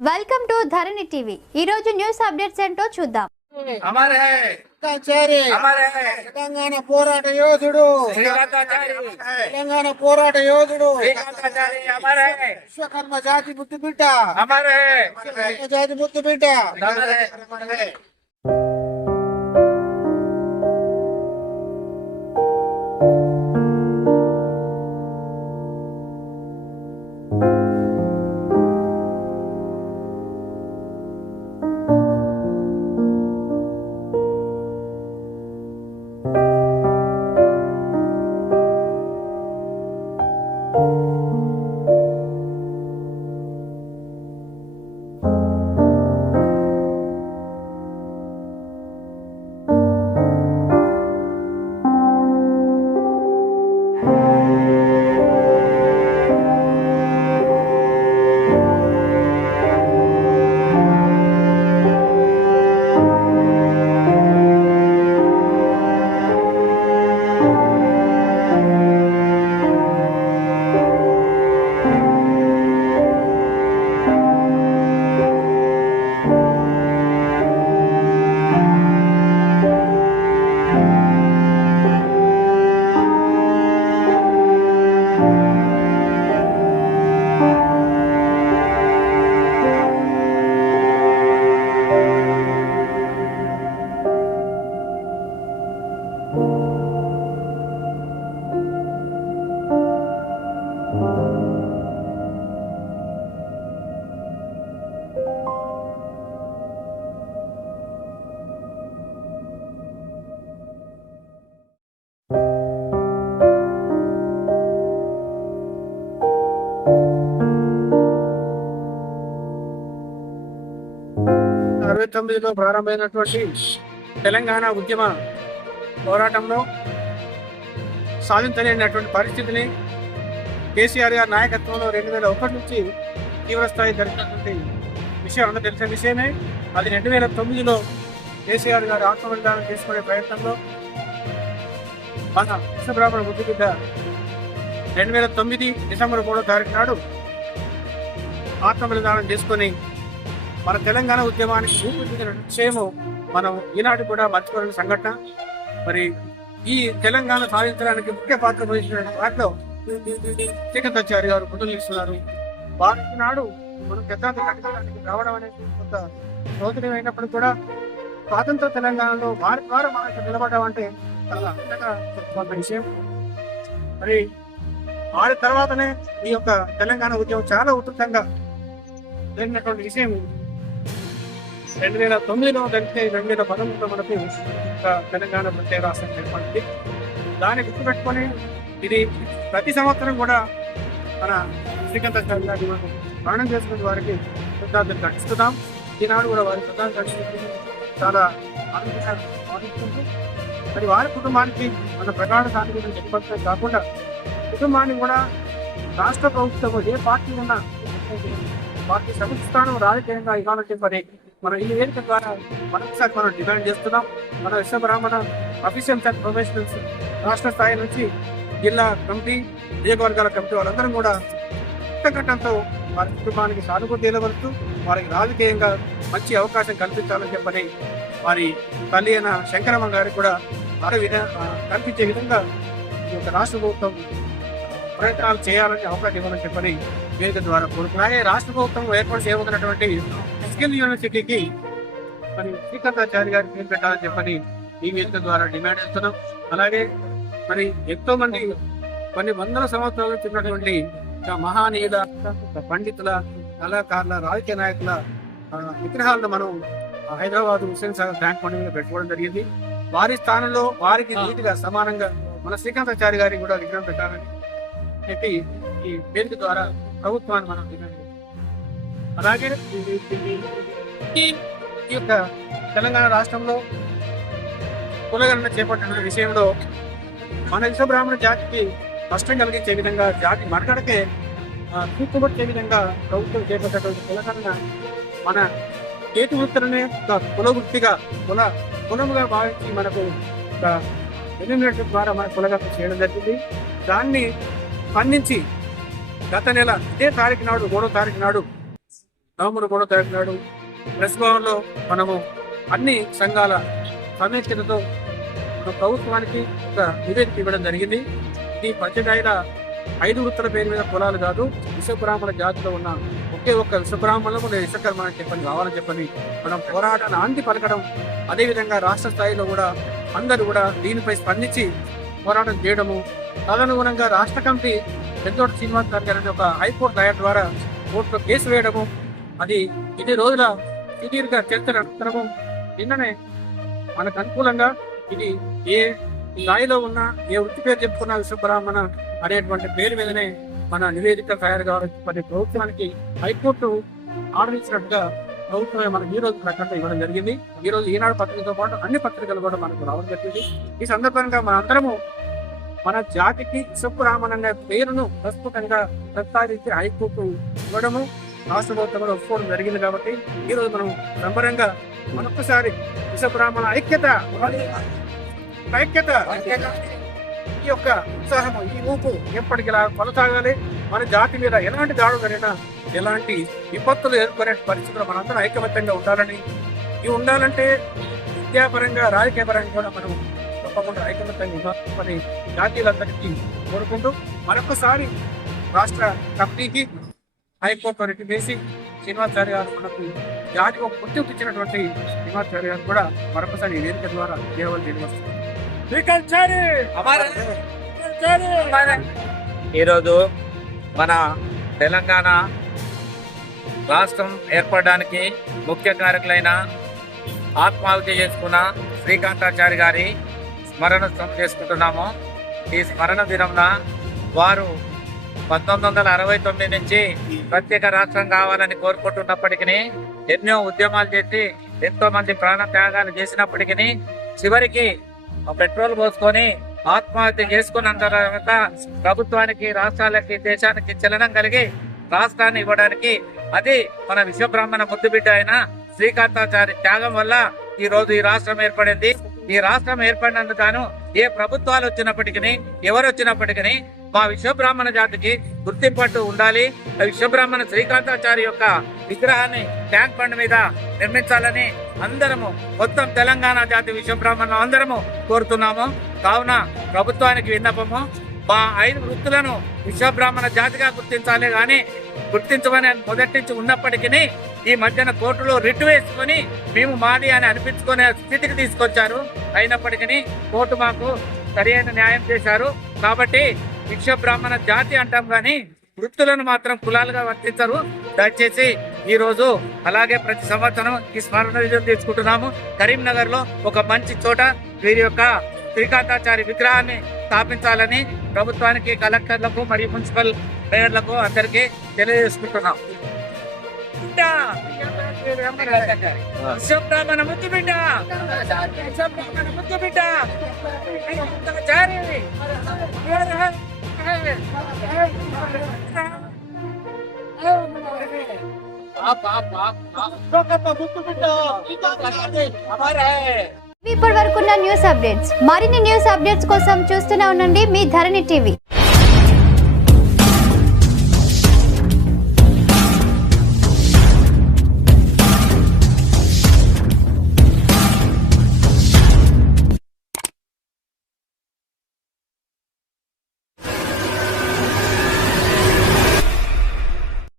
Welcome to Dharani TV. ఈ రోజు news updates ఏంటో చూద్దాం। हमारे తెలంగాణ పోరాట యోధుడు తెలంగాణ పోరాట యోధుడు విశ్వకర్మ జాతి ముద్దు బిడ్డ జాతి ముద్దు బిడ్డ తొమ్మిదిలో ప్రారంభమైనటువంటి తెలంగాణ ఉద్యమ పోరాటంలో సాధించలేనటువంటి పరిస్థితిని కేసీఆర్ గారి నాయకత్వంలో 2001 నుంచి తీవ్రస్థాయి జరిగినటువంటి విషయం అందరూ తెలిసిన విషయమే। అది 2009లో కేసీఆర్ గారు ఆత్మబలిదానం చేసుకునే ప్రయత్నంలో మన విశ్వబ్రాహ్మణ ముద్దు బిడ్డ 2009 డిసెంబర్ 3వ తారీఖు నాడు ఆత్మబలిదానం చేసుకొని మన తెలంగాణ ఉద్యమానికి రూపుదిద్దిన విషయము మనం ఈనాటి కూడా మర్చిపోయిన సంఘటన। మరి ఈ తెలంగాణ సాధించడానికి ముఖ్య పాత్ర వహించిన వాటిలో శ్రీకాంతాచారి గారు ముందుకు వారికి నాడు మనం పెద్దానికి రావడం అనేది కొంత శోధనమైనప్పుడు కూడా స్వాతంత్ర తెలంగాణలో వారి ద్వారా మనకు నిలబడడం అంటే చాలా అంతగా చెప్పుకున్న విషయం। మరి వారి తర్వాతనే ఈ యొక్క తెలంగాణ ఉద్యమం చాలా ఉధృతంగా జరిగినటువంటి విషయం 2009లో జరిగితే 2013లో మనకు తెలంగాణ ప్రత్యేక రాష్ట్రం ఏర్పడింది। దాన్ని గుర్తుపెట్టుకొని ఇది ప్రతి సంవత్సరం కూడా మన శ్రీకాంతాచార్య గారిని మనం మరణం చేసుకున్న వారికి శ్రద్ధాంజలి ఘటిస్తున్నాం। ఈనాడు కూడా వారి శ్రద్ధాంజలి చాలా ఆనందంగా భావిస్తుంది। మరి వారి కుటుంబానికి మన ప్రగాఢ సానుభూతిని చెప్పడం కాకుండా కుటుంబాన్ని కూడా రాష్ట్ర ప్రభుత్వం ఏ పార్టీ ఉన్నా పార్టీ సంస్థానం రాజకీయంగా ఇవ్వాలని చెప్పని మనం ఈ వేదిక ద్వారా మరొకసారి మనం డిమాండ్ చేస్తున్నాం। మన విశ్వబ్రాహ్మణ అఫీషియల్స్ అండ్ ప్రొఫెషనల్స్ రాష్ట్ర స్థాయి నుంచి జిల్లా కమిటీ నియోజకవర్గాల కమిటీ వాళ్ళందరం కూడా ఘట్టంతో వారి కుటుంబానికి సానుభూతి నిలబడుతూ వారికి రాజకీయంగా మంచి అవకాశం కల్పించాలని చెప్పని వారి తల్లి అయిన శంకరమ్మ గారికి కూడా కల్పించే విధంగా ఈ యొక్క రాష్ట్ర ప్రభుత్వం ప్రయత్నాలు చేయాలని అవకాశం ఇవ్వాలని చెప్పని వేదిక ద్వారా కోరుతున్నాయి। రాష్ట్ర ప్రభుత్వం ఏర్పాటు చేయబోతున్నటువంటి స్కిల్ యూనివర్సిటీకి మరి శ్రీకాంతాచారి గారికి పేరు పెట్టాలని చెప్పని ఈ వేదిక ద్వారా డిమాండ్ చేస్తున్నాం। అలాగే మరి ఎంతో మంది కొన్ని వందల సంవత్సరాలు చెందినటువంటి మహానీయుల పండితుల కళాకారుల రాజకీయ నాయకుల విగ్రహాలను మనం హైదరాబాద్ హుస్సేన్ సాగర్ ట్యాంక్ బండ్ మీద పెట్టుకోవడం జరిగింది। వారి స్థానంలో వారికి నీటిగా సమానంగా మన శ్రీకాంతాచారి గారికి కూడా విగ్రహం పెట్టాలని చెప్పి ఈ వేదిక ద్వారా ప్రభుత్వాన్ని మనం డిమాండ్ చేస్తాం। అలాగే ఈ యొక్క తెలంగాణ రాష్ట్రంలో కులగణన చేపట్టిన విషయంలో మన విశ్వబ్రాహ్మణ జాతికి నష్టం కలిగించే విధంగా జాతి మరగడకే చూపుబట్టే విధంగా ప్రభుత్వం చేపట్టేటువంటి కులగణన మన చేతి వృత్తులనే కుల వృత్తిగా కులముగా భావించి మనకు ఎలిమినేషన్ ద్వారా మన కులగణన చేయడం జరిగింది। దాన్ని స్పందించి గత నెల ఇదే తారీఖు నాడు 3వ తారీఖు నాడు నవంబర్ 3వ తారీఖు నాడు ప్రెస్ భవన్లో మనము అన్ని సంఘాల సమీక్షలతో మన ప్రభుత్వానికి ఒక నివేదిక ఇవ్వడం జరిగింది. ఈ పంచదాయిల 5 వృత్తుల పేరు మీద పొలాలు కాదు, విశ్వబ్రాహ్మణ జాతిలో ఉన్న ఒకే ఒక్క విశ్వబ్రాహ్మణులకు నేను విశ్వకర్మ అని కావాలని చెప్పని మనం పోరాటాన్ని ఆంతి పలకడం, అదేవిధంగా రాష్ట్ర స్థాయిలో కూడా అందరూ కూడా దీనిపై స్పందించి పోరాటం చేయడము, తదనుగుణంగా రాష్ట్ర కమిటీ పెద్దోటి శ్రీనివాస్ గారు అనే ఒక హైకోర్టు లాయర్ ద్వారా కోర్టులో కేసు వేయడము, అది ఇన్ని రోజుల సుదీర్ఘ చర్చల అనంతరము నిన్ననే మనకు అనుకూలంగా ఇది ఏ స్థాయిలో ఉన్న ఏ వృత్తి పేరు చెప్పుకున్న విశ్వబ్రాహ్మణ అనేటువంటి పేరు మీదనే మన నివేదిక తయారు కావాలని ప్రభుత్వానికి హైకోర్టు ఆర్డర్ ఇచ్చినట్టుగా ప్రభుత్వమే మనకు ఈ రోజు ప్రకటన ఇవ్వడం జరిగింది. ఈ రోజు ఈనాడు పత్రికతో పాటు అన్ని పత్రికలు కూడా మనకు రావడం జరిగింది. ఈ సందర్భంగా మనందరము మన జాతికి విశ్వబ్రాహ్మణ అనే పేరును ప్రస్తుతంగా ప్రస్తావించి హైకోర్టు ఇవ్వడము రాష్ట్ర ప్రభుత్వం కూడా ఒప్పుకోవడం జరిగింది. కాబట్టి ఈ రోజు మనం సంబరంగా మరొకసారి విశ్వబ్రాహ్మణ ఐక్యత ఈ యొక్క ఉత్సాహము, ఈ ఊపు ఎప్పటికిలా కొనసాగాలి. మన జాతి మీద ఎలాంటి దాడులు జరిగినా, ఎలాంటి విపత్తులు ఏర్పడే పరిస్థితులు మనందరం ఐకమత్యంగా ఉండాలని, ఇవి ఉండాలంటే విద్యాపరంగా రాజకీయపరంగా కూడా మనం తప్పకుండా ఐకమత్యంగా ఉండాలని జాతీయులందరికీ కోరుకుంటూ మరొకసారి రాష్ట్ర కమిటీకి హైకోర్టు రిట్ వేసి శ్రీనివాసాచారి గారు మనకు జాతికి ఒక గుర్తింపు ఇచ్చినటువంటి శ్రీనివాసాచారి గారు కూడా మరొకసారి ఈ వేదిక ద్వారా కేవలం తెలియవస్తుంది. ఈరోజు మన తెలంగాణ రాష్ట్రం ఏర్పడడానికి ముఖ్య కారకులైన ఆత్మాహుతి చేసుకున్న శ్రీకాంతాచారి గారి స్మరణోత్సవం చేసుకుంటున్నాము. ఈ స్మరణ దినంన వారు 1969 నుంచి ప్రత్యేక రాష్ట్రం కావాలని కోరుకుంటున్నప్పటికీ ఎన్నో ఉద్యమాలు చేసి ఎంతో మంది ప్రాణ త్యాగాలు చేసినప్పటికీ చివరికి పెట్రోల్ పోసుకొని ఆత్మహత్య చేసుకున్న తర్వాత ప్రభుత్వానికి, రాష్ట్రాలకి, దేశానికి చలనం కలిగి రాష్ట్రాన్ని ఇవ్వడానికి అది మన విశ్వబ్రాహ్మణ ముద్దుబిడ్డ అయిన శ్రీకాంతాచారి త్యాగం వల్ల ఈ రోజు ఈ రాష్ట్రం ఏర్పడింది. ఈ రాష్ట్రం ఏర్పడినందుకు గాను ఏ ప్రభుత్వాలు వచ్చినప్పటికీ, ఎవరు వచ్చినప్పటికీ మా విశ్వబ్రాహ్మణ జాతికి గుర్తింపట్టు ఉండాలి. విశ్వబ్రాహ్మణ శ్రీకాంతాచారి యొక్క విగ్రహాన్ని ట్యాంక్ బండ్ మీద నిర్మించాలని అందరము, మొత్తం తెలంగాణ జాతి విశ్వబ్రాహ్మణులు అందరము కోరుతున్నాము. కావున ప్రభుత్వానికి విన్నపము, మా 5 వృత్తులను విశ్వబ్రాహ్మణ జాతిగా గుర్తించాలి. కానీ గుర్తించమని మొదటి నుంచి ఉన్నప్పటికీ ఈ మధ్యన కోర్టులో రిట్ వేసుకొని మేము మాది అని అనిపించుకునే స్థితికి తీసుకొచ్చారు. అయినప్పటికీ కోర్టు మాకు సరైన న్యాయం చేశారు. కాబట్టి విశ్వబ్రాహ్మణ జాతి అంటాం కానీ వృత్తులను మాత్రం కులాలుగా వర్తించరు. దయచేసి ఈ రోజు అలాగే ప్రతి సంవత్సరం ఈ స్మరణ దినం తీసుకుంటున్నాము. కరీంనగర్ లో ఒక మంచి చోట వీరి యొక్క శ్రీకాంతాచారి విగ్రహాన్ని స్థాపించాలని ప్రభుత్వానికి, కలెక్టర్లకు మరియు మున్సిపల్ మేయర్లకు అందరికీ తెలియజేసుకుంటున్నాం. విశ్వబ్రాహ్మణ ముద్దు బిడ్డ, విశ్వబ్రాహ్మణ ముద్దు బిడ్డ ఇప్పటి వరకు న్యూస్ అప్డేట్స్. మరిన్ని న్యూస్ అప్డేట్స్ కోసం చూస్తూనే ఉండండి మీ ధరణి టీవీ.